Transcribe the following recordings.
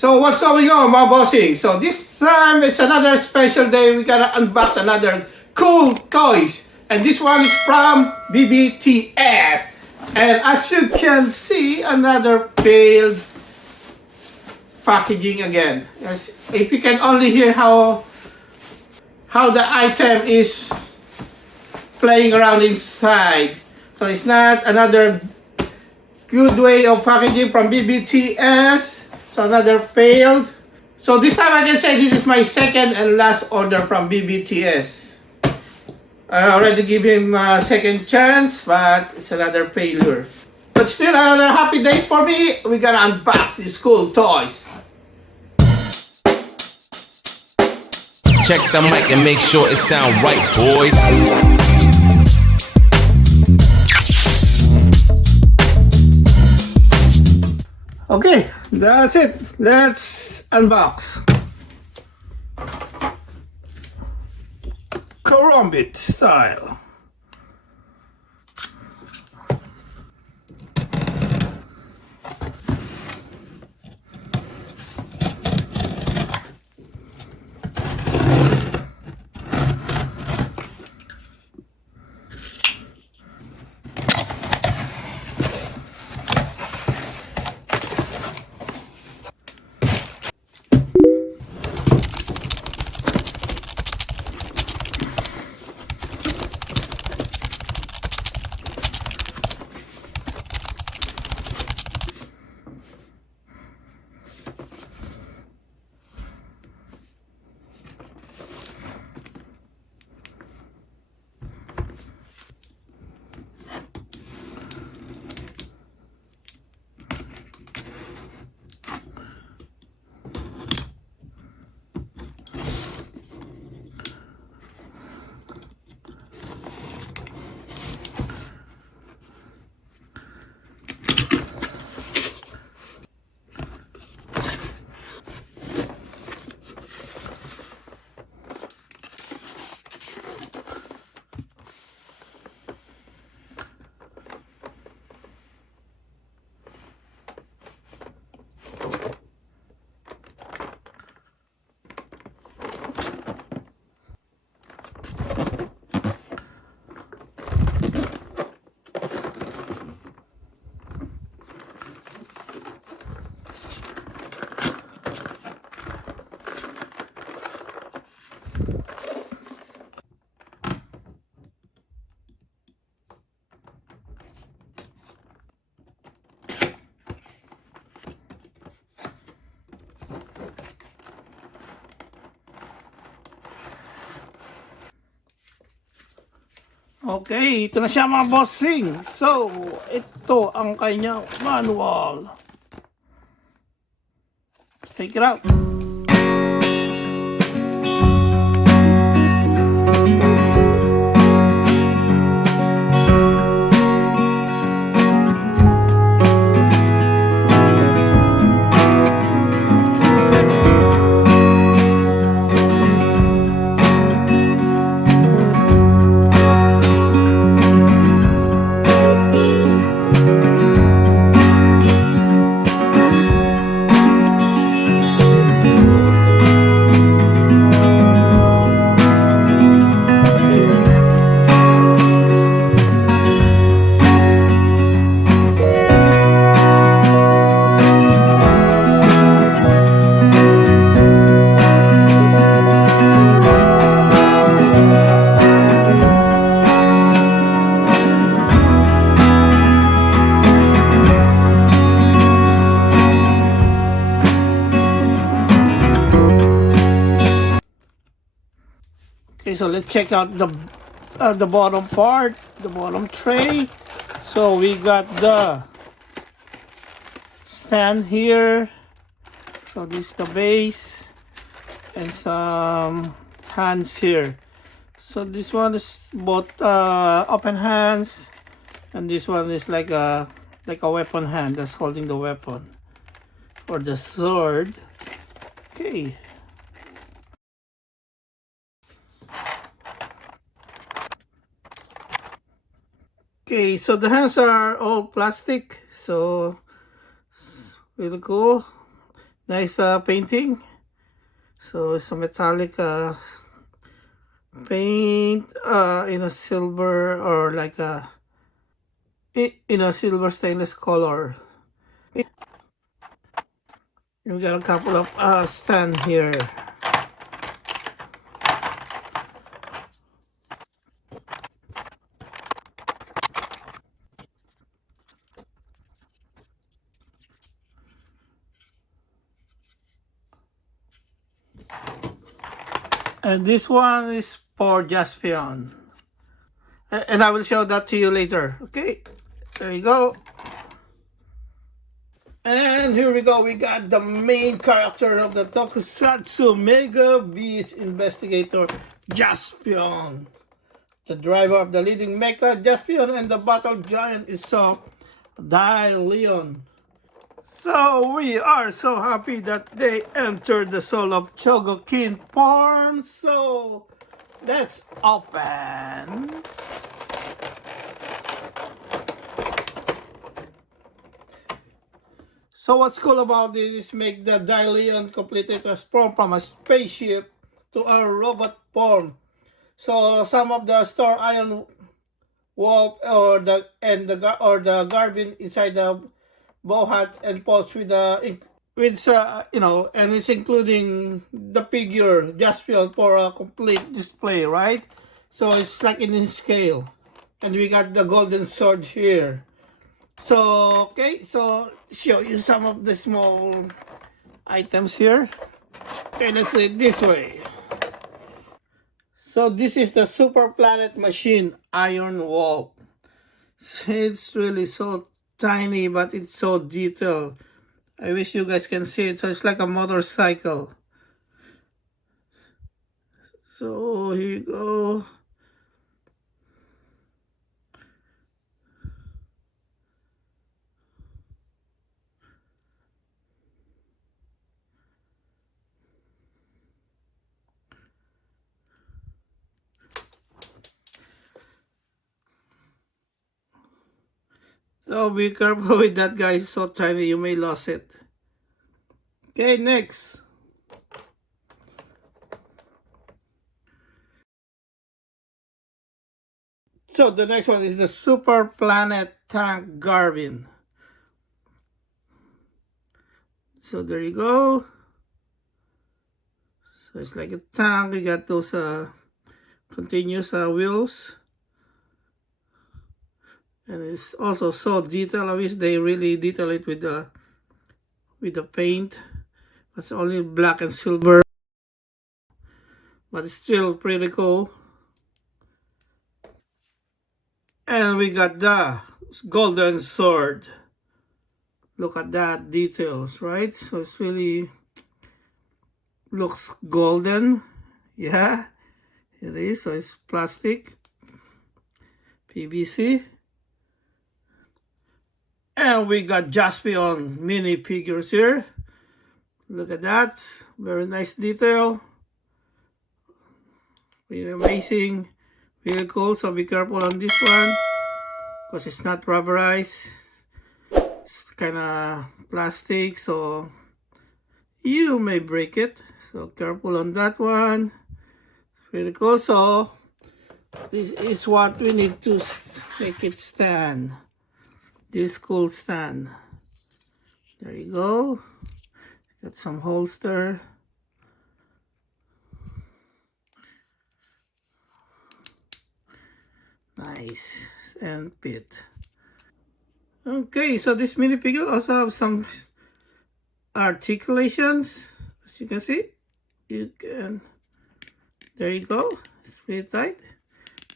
So what's going on, mga bossing? So this time is another special day. We gotta unbox another cool toys. And this one is from BBTS. And as you can see, another failed packaging again. Yes, if you can only hear how the item is playing around inside. So it's not another good way of packaging from BBTS. So another failed. So this time I can say this is my second and last order from BBTS. I already give him a second chance, but it's another failure. But still another happy day for me. We're gonna unbox these cool toys. Check the mic and make sure it sound right, boys. Okay, that's it. Let's unbox. Karambit style. Okay, ito na siya mga bossing. So, ito ang kanyang manual. Let's take it out. Okay, so let's check out the bottom part, the bottom tray. So we got the stand here. So this is the base and some hands here. So this one is both open hands, and this one is like a weapon hand that's holding the weapon or the sword. Okay. Okay, so the hands are all plastic, so really cool. Nice painting. So it's a metallic paint in a silver, or like a in a silver stainless color. We got a couple of stand here. And this one is for Juspion. And I will show that to you later. Okay, there you go. And here we go. We got the main character of the tokusatsu, MegaBeast Investigator Juspion. The driver of the leading mecha, Juspion, and the battle giant is Daileon. So we are so happy that they entered the soul of Chogokin farm. So let's open. So what's cool about this is make the Daileon completely transform from a spaceship to a robot form. So some of the store iron wall or the Garbin inside the bow hat and post with and it's including the figure Juspion for a complete display, right? So it's like in scale, and we got the golden sword here. So okay, so show you some of the small items here. Okay, let's say it this way. So this is the Super Planet Machine Iron Wall. It's really so tiny, but it's so detailed. I wish you guys can see it. So it's like a motorcycle. So here you go. So be careful with that, guys. So tiny, you may lose it. Okay, next. So the next one is the Super Planet Tank Garbin. So there you go. So it's like a tank. You got those continuous wheels. And it's also so detailed. I wish they really detail it with the paint. It's only black and silver, but it's still pretty cool. And we got the golden sword. Look at that details, right? So it's really looks golden. Yeah, it is. So it's plastic, PVC. And we got Juspion mini figures here. Look at that. Very nice detail. Really amazing. Really cool. So be careful on this one, because it's not rubberized. It's kind of plastic, so you may break it. So careful on that one. Really cool. So this is what we need to make it stand. This cool stand. There you go. Got some holster. Nice. And pit. Okay, so this minifigure also have some articulations. As you can see, you can. There you go. It's pretty tight.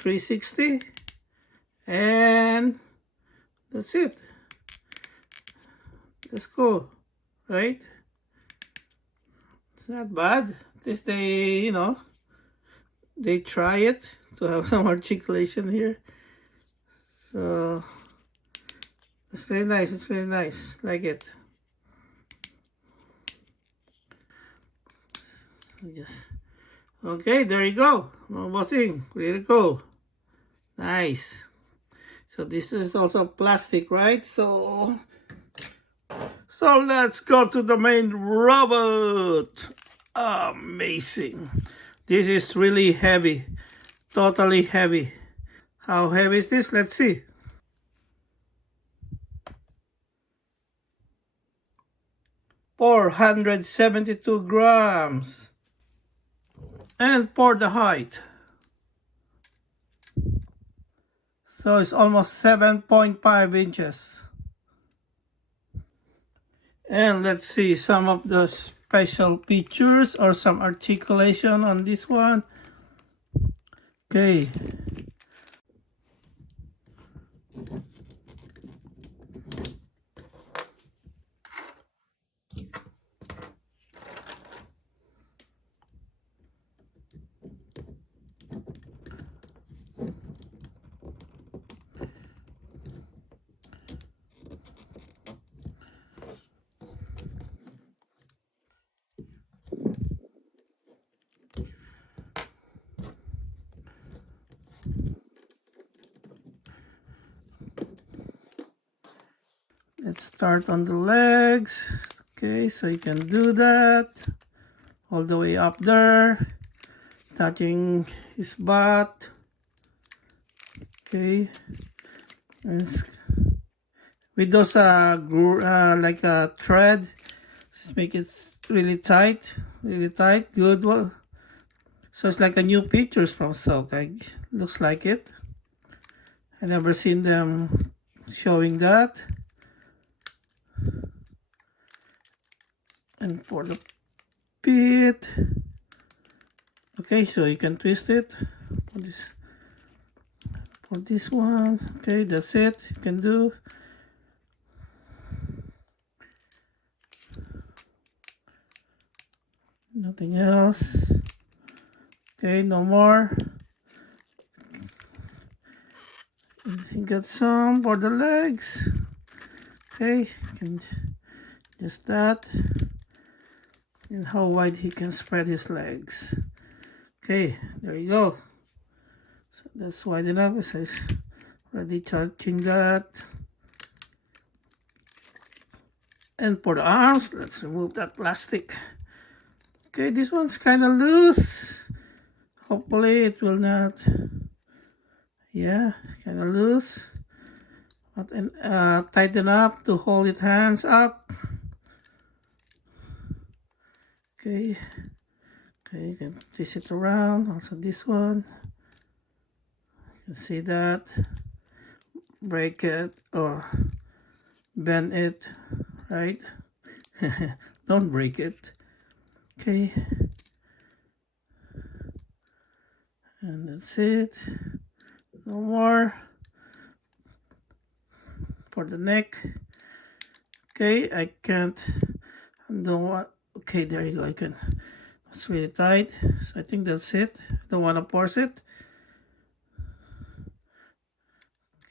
360, and that's it. That's cool, right? It's not bad. At least they, they try it to have some articulation here. So it's very nice. It's very nice. Like it. Okay, there you go. One more thing. Really cool. Nice. So this is also plastic, right? So So let's go to the main robot. Amazing. This is really heavy. Totally heavy. How heavy is this? Let's see. 472 grams. And for the height. So it's almost 7.5 inches. And let's see some of the special features or some articulation on this one. Okay. Let's start on the legs. Okay, so you can do that all the way up there, touching his butt. Okay, and with those like a thread, just make it really tight, good. Well, so it's like a new pictures from Silk. Looks like it. I never seen them showing that. And for the pit, okay, so you can twist it for this one. Okay, that's it. You can do. Nothing else. Okay, no more. You got some for the legs. Okay, you can just that. And how wide he can spread his legs. Okay, there you go. So that's wide enough. So it's already touching that. And for the arms, let's remove that plastic. Okay, this one's kind of loose. Hopefully it will not. Yeah, kind of loose. But tighten up to hold its hands up. Okay, you can twist it around. Also this one, you can see that. Break it or bend it, right? Don't break it. Okay, and that's it. No more. For the neck. Okay, I can't. Don't want. Okay, there you go. I can. It's really tight. So I think that's it. I don't want to force it.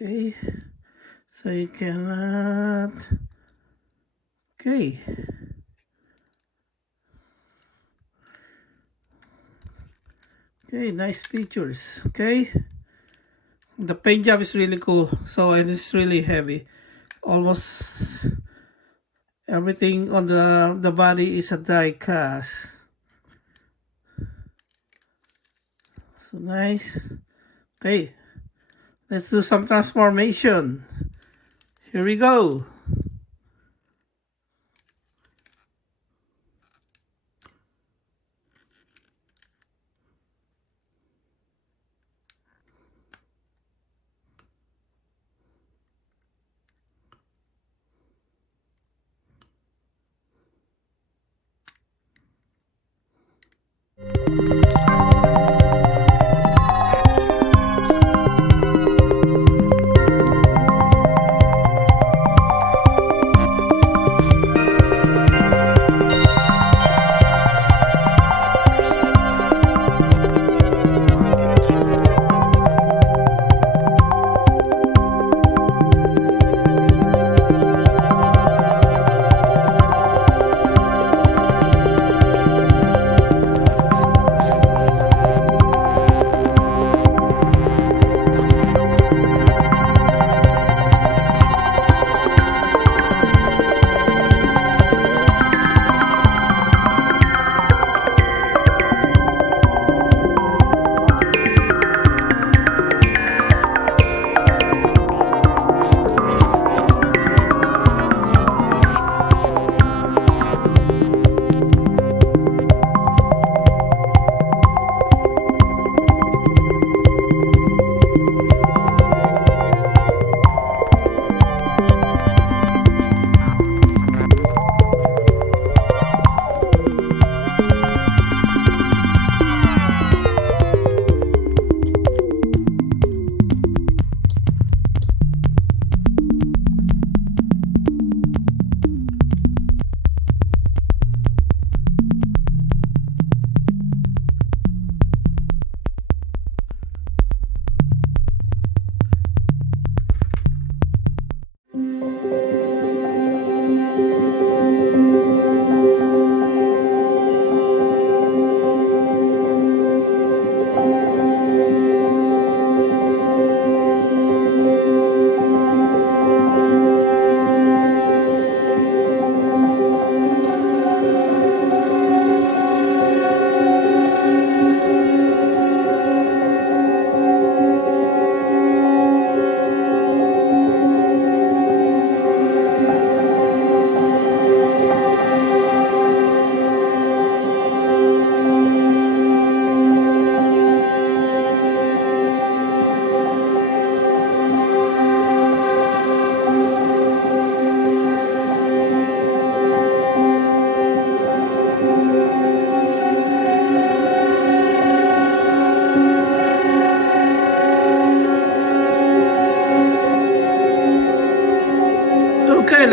Okay. So you cannot. Okay. Okay, nice features. Okay. The paint job is really cool. So, and it's really heavy. Almost everything on the body is a die cast. So nice. Okay, let's do some transformation. Here we go.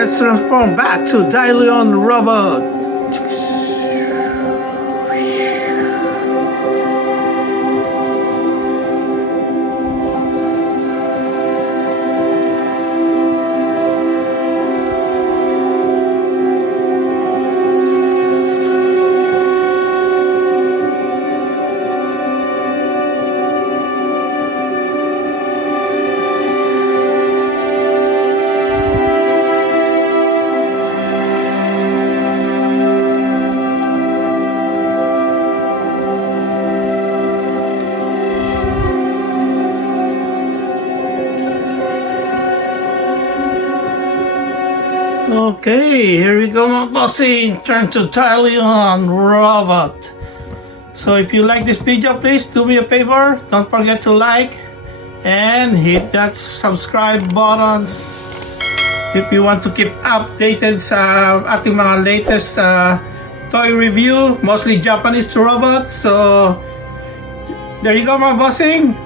let's transform back to Daileon robot. Okay, here we go, my bossy. Turn to Daileon robot. So if you like this video, please do me a favor. Don't forget to like and hit that subscribe buttons if you want to keep updated sa ating mga latest toy review, mostly Japanese robots. So there you go, my bossing.